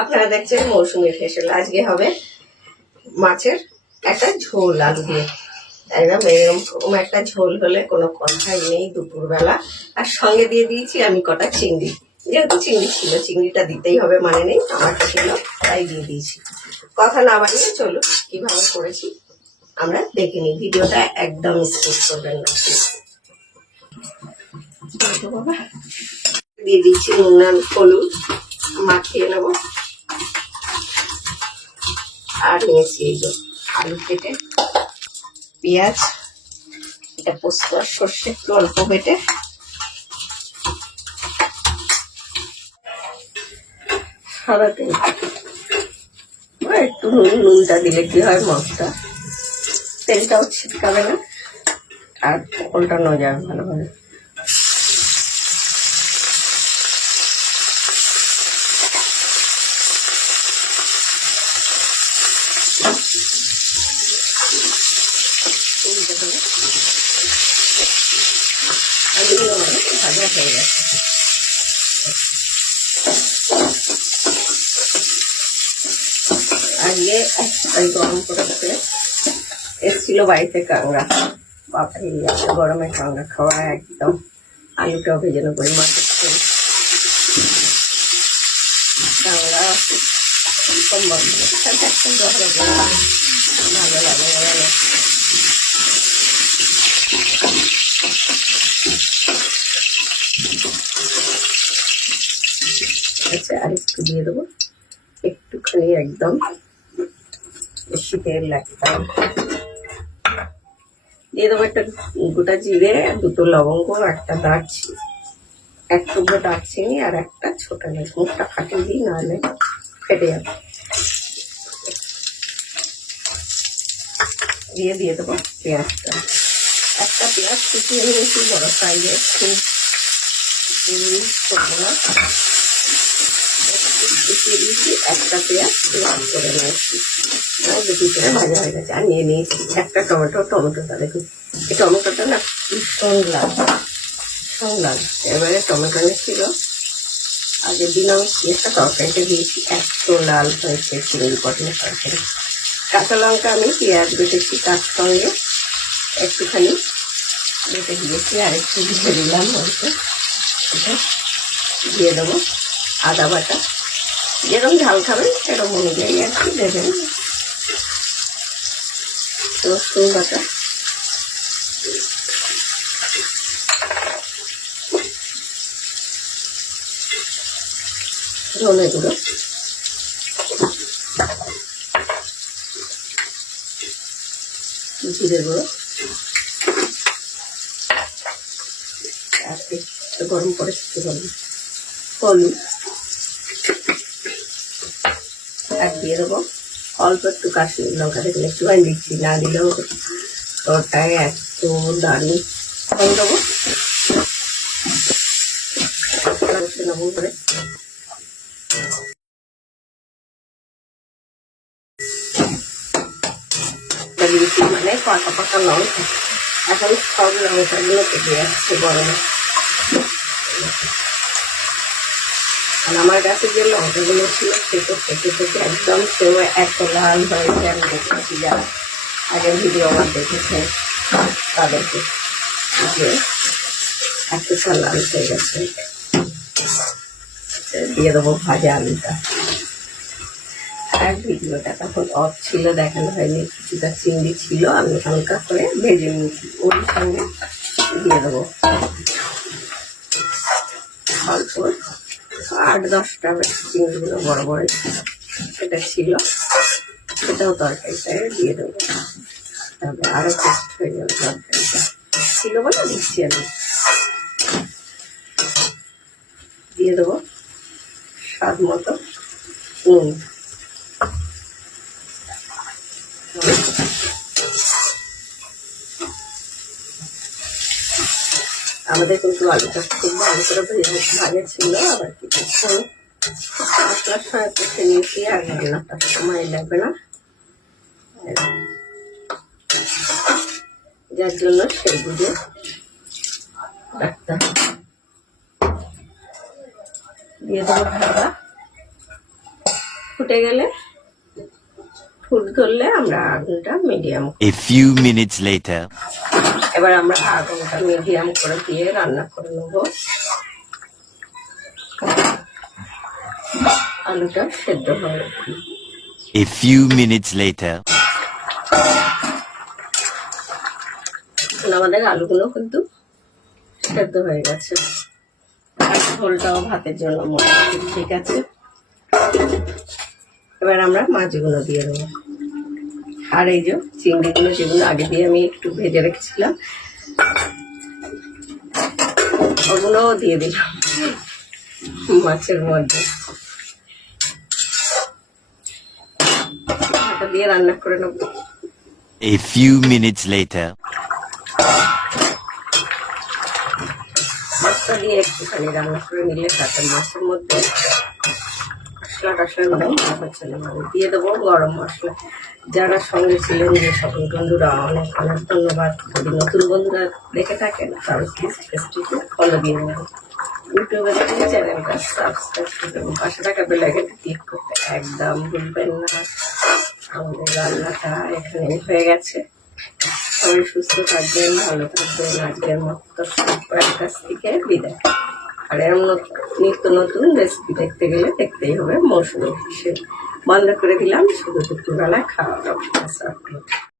আপনারা দেখছেন মৌসুমী ফেসল। আজকে হবে মাছের একটা ঝোল আলু দিয়ে, একদম এরকম একটা ঝোল হলে কোনো কথাই নেই দুপুরবেলা। আর সঙ্গে দিয়ে দিয়েছি আমি কটা চিংড়ি, যেহেতু চিংড়ি ছিল চিংড়িটা দিতেই হবে মানে নেই, আমার ছিল তাই দিয়ে দিয়েছি। কথা না বানিয়ে চলো কিভাবে করেছি আমরা দেখে নিই, ভিডিওটা একদম স্কিপ করবেন না। দিয়ে দিচ্ছি নুন আর হলুদ, মাখিয়ে নেবো। আর নিয়েছি এই যে আলু কেটে, পেঁয়াজ, এটা পোস্ত আর সর্ষে একটু অল্প বেটে, সাদা তেল, একটু নুনটা দিলে কি হয় মাছটা তেলটাও ছিটকাবে না আর উল্টানো যাবে ভালোভাবে। ভাজা হয়ে গেছে। আগে একটাই গরম করেছে, এসেছিল বাড়িতে কাঁকড়া, বাপরে গরমে কাঁকড়া খাওয়া একদম। আলুটাও ভেজে নেবো মাছের তেল, কাঁকড়া কম ভালো লাগে। আচ্ছা আর একটু দিয়ে দেবো, একটুখানি একদম বেশি তেল লাগবে। দিয়ে দেবো একটা গোটা জিরে, দুটো লবঙ্গ, একটা দারচিনি, এক টুকরো দারচিনি আর একটা ছোট এলাচ। মুখটা ফাটিয়ে দিই নাহলে ফেটে যাবে। দিয়ে দেবো পেঁয়াজটা, একটা পেঁয়াজ কুচিয়ে নিয়েছি বড় সাইজের, খুব করবো না, কুচিয়ে দিয়েছি। একটা পেঁয়াজ করে নিয়েছি, দুটি করে ভাজা হয়ে গেছে। আর নিয়ে নিয়েছি একটা টমেটোটা দেখুন, এই টমেটোটা না ভীষণ লাল ভীষণ লাল। এবারে টমেটো ছিল আগের দিন আমি একটা তরকারিতে দিয়েছি, এত লাল হয়েছে চিংড়ি পটলের তরকারি। কাঁচা লঙ্কা আমি পেঁয়াজ বেটেছি তার সঙ্গে একটুখানি বেটে দিয়েছি, আর একটু দিয়ে দিলাম হয়তো, এটা দিয়ে দেবো আদা বাটা, যেরকম ঝাল খাবেন সেরকম অনুযায়ী আর কি দেবেন। রসুন বাটা, ধনে গুঁড়ো, জিরে গুঁড়ো, আর একটু গরম করে একটু গরম হলুদ, আর দিয়ে দেবো অল্প একটু কাশ্মীরি লঙ্কা। দেখলে একটুখানি দিচ্ছি, না দিলেও তরকারি এত দারুণ। দেবো নেবো করে মানে পাকা পাকা লঙ্কা, এখন সব লঙ্কাগুলো কেটে যাচ্ছে গরমে। আর আমার কাছে যে লঙ্কাগুলো ছিল সেটা থেকে একদম সেও এত লাল হয়েছে। আমি দেখেছি যারা আগের ভিডিও আমার দেখেছে তাদেরকে যে এতটা লাল হয়ে গেছে। দিয়ে দেবো ভাজা আলুটা। আর ভিডিওটা তখন অফ ছিল, দেখানো হয়নি, কিছুটা চিংড়ি ছিল আমি হালকা করে ভেজে নিয়েছি, ওর সঙ্গে দিয়ে দেবো অল্প 8-10টা চিংড়িগুলো বড় বড় সেটা ছিল, সেটাও তরকারিটায় দিয়ে দেবো, তাহলে আরো টেস্ট হয়ে যাবে। তরকারিটা ছিল বলে দিচ্ছি আমি। দিয়ে দেবো স্বাদ মতো নুন। আমাদের কিন্তু আলুটা খুব ভালো করে ভাজা ছিল, আবার কিছুক্ষণ মশলার সঙ্গে কষে নিয়েছি, আর রান্নাটার সময় লাগবে না, যার জন্য সেই বুঝে রাখতে হবে। দিয়ে দেবো ঢাকা। ফুটে গেলে ফুট ধরলে আমরা আগুনটা medium. A few minutes later. এবার আমরা আগুনটা মিডিয়াম করে দিয়ে রান্না করে নেবো। আলুটা সেদ্ধ হবে। A few minutes later. আমাদের আলুগুলো কিন্তু সেদ্ধ হয়ে গেছে, আর ঝোলটাও ভাতের জন্য মোটামুটি ঠিক আছে। এবার আমরা মাছগুলো দিয়ে দেবো। আর এই যে চিংড়িগুলো, যেগুলো আগে দিয়ে আমি একটু ভেজে রেখেছিলাম, ওগুলোও দিয়ে দিলাম মাছের মধ্যে। এটা দিয়ে রান্না করে নেব। A few minutes later. মাছটা দিয়ে একটুখানি রান্না করে নিলে তাতে মাছের মধ্যে মশলা টশলা ভালো হচ্ছে না। আমি দিয়ে দেবো গরম মশলা। যারা সঙ্গে ছিলেন, যে সকল বন্ধুরা, অনেক অনেক ধন্যবাদ। যদি নতুন বন্ধুরা দেখে থাকেন তাহলে প্লিজ পেজটিকে ফলো দিয়ে নেবেন। ইউটিউবে দেখলে চ্যানেলটা সাবস্ক্রাইব করবেন, পাশে থাকা বেল আইকনটা ক্লিক করতে একদম ভুলবেন না। আমাদের রান্নাটা এখানে হয়ে গেছে। সবাই সুস্থ থাকবেন, ভালো থাকবেন। আজকের মতো সবার কাছ থেকে বিদায়। আর এরকম নিত্য নতুন রেসিপি দেখতে গেলে দেখতেই হবে মৌসুমী। বন্ধ করে দিলাম শুধু দুপুরবেলা খাওয়া দাওয়া।